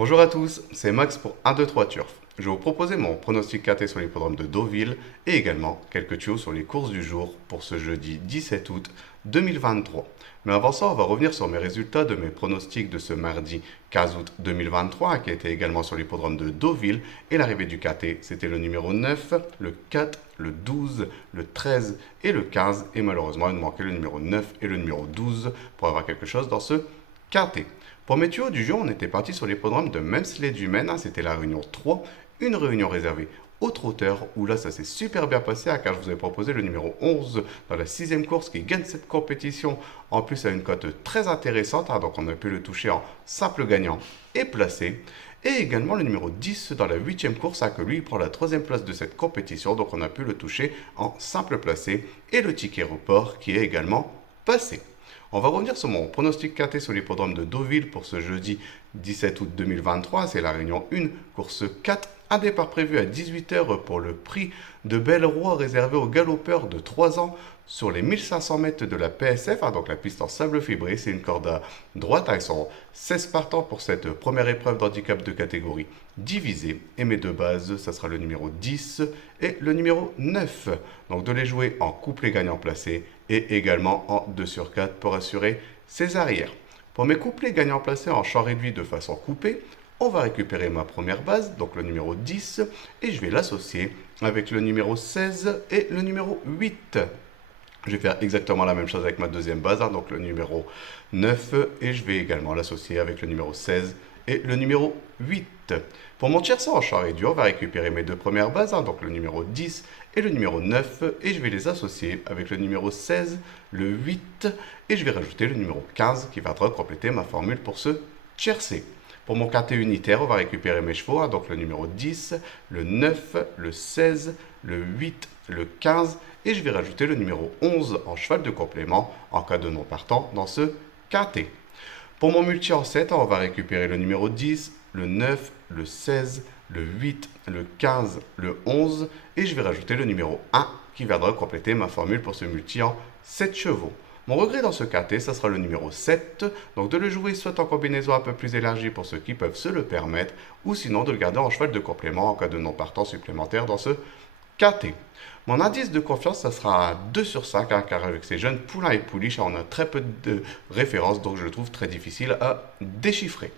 Bonjour à tous, c'est Max pour 1, 2, 3 Turf. Je vais vous proposer mon pronostic KT sur l'hippodrome de Deauville et également quelques tuyaux sur les courses du jour pour ce jeudi 17 août 2023. Mais avant ça, on va revenir sur mes résultats de mes pronostics de ce mardi 15 août 2023 qui était également sur l'hippodrome de Deauville. Et l'arrivée du KT, c'était le numéro 9, le 4, le 12, le 13 et le 15. Et malheureusement, il nous manquait le numéro 9 et le numéro 12 pour avoir quelque chose dans ce KT. Pour mes tuyaux du jour, on était parti sur l'hippodrome de Memsley-du-Maine, c'était la réunion 3, une réunion réservée aux trotteurs, où là ça s'est super bien passé, car je vous ai proposé le numéro 11 dans la 6e course qui gagne cette compétition, en plus à une cote très intéressante, donc on a pu le toucher en simple gagnant et placé. Et également le numéro 10 dans la 8e course, que lui il prend la 3e place de cette compétition, donc on a pu le toucher en simple placé, et le ticket report qui est également passé. On va revenir sur mon pronostic KT sur l'hippodrome de Deauville pour ce jeudi 17 août 2023. C'est la réunion 1, course 4. Un départ prévu à 18h pour le prix de Belle-Roi réservé aux galopeurs de 3 ans sur les 1500 mètres de la PSF, donc la piste en sable fibré. C'est une corde à droite. Ils sont 16 partants pour cette première épreuve d'handicap de catégorie divisée. Et mes deux bases, ça sera le numéro 10 et le numéro 9. Donc de les jouer en couplet gagnant placé et également en 2 sur 4 pour assurer ses arrières. Pour mes couplets gagnants placés en champ réduit de façon coupée, on va récupérer ma première base, donc le numéro 10, et je vais l'associer avec le numéro 16 et le numéro 8. Je vais faire exactement la même chose avec ma deuxième base, donc le numéro 9, et je vais également l'associer avec le numéro 16 et le numéro 8. Pour mon tiercé en champ réduit, on va récupérer mes deux premières bases, donc le numéro 10 et le numéro 9, et je vais les associer avec le numéro 16, le 8, et je vais rajouter le numéro 15 qui va compléter ma formule pour ce tiercé. Pour mon quintet unitaire, on va récupérer mes chevaux, donc le numéro 10, le 9, le 16, le 8, le 15, et je vais rajouter le numéro 11 en cheval de complément en cas de non partant dans ce quintet. Pour mon multi en 7, on va récupérer le numéro 10, le 9, le 16, le 8, le 15, le 11, et je vais rajouter le numéro 1 qui viendra compléter ma formule pour ce multi en 7 chevaux. Mon regret dans ce quintet, ça sera le numéro 7, donc de le jouer soit en combinaison un peu plus élargie pour ceux qui peuvent se le permettre, ou sinon de le garder en cheval de complément en cas de non partant supplémentaire dans ce quintet. Mon indice de confiance, ça sera 2 sur 5, car avec ces jeunes poulains et pouliches, on a très peu de références, donc je le trouve très difficile à déchiffrer.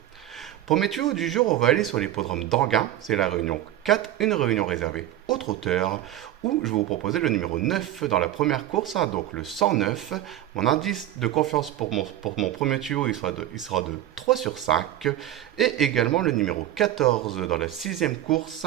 Pour mes tuyaux du jour, on va aller sur l'hippodrome d'Anguin, c'est la réunion 4, une réunion réservée aux trotteurs, où je vais vous proposer le numéro 9 dans la première course, donc le 109. Mon indice de confiance pour mon premier tuyau, il sera de 3 sur 5, et également le numéro 14 dans la 6e course,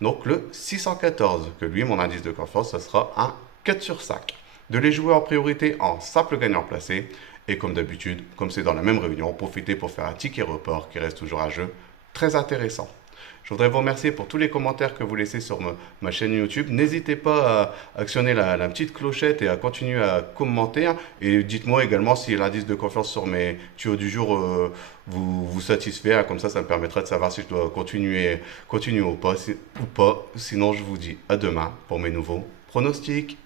donc le 614, que lui, mon indice de confiance, ça sera un 4 sur 5. De les jouer en priorité en simple gagnant placé. Et comme d'habitude, comme c'est dans la même réunion, profitez pour faire un ticket report qui reste toujours un jeu très intéressant. Je voudrais vous remercier pour tous les commentaires que vous laissez sur ma chaîne YouTube. N'hésitez pas à actionner la petite clochette et à continuer à commenter. Et dites-moi également si l'indice de confiance sur mes tuyaux du jour vous satisfait. Comme ça me permettra de savoir si je dois continuer ou pas. Sinon, je vous dis à demain pour mes nouveaux pronostics.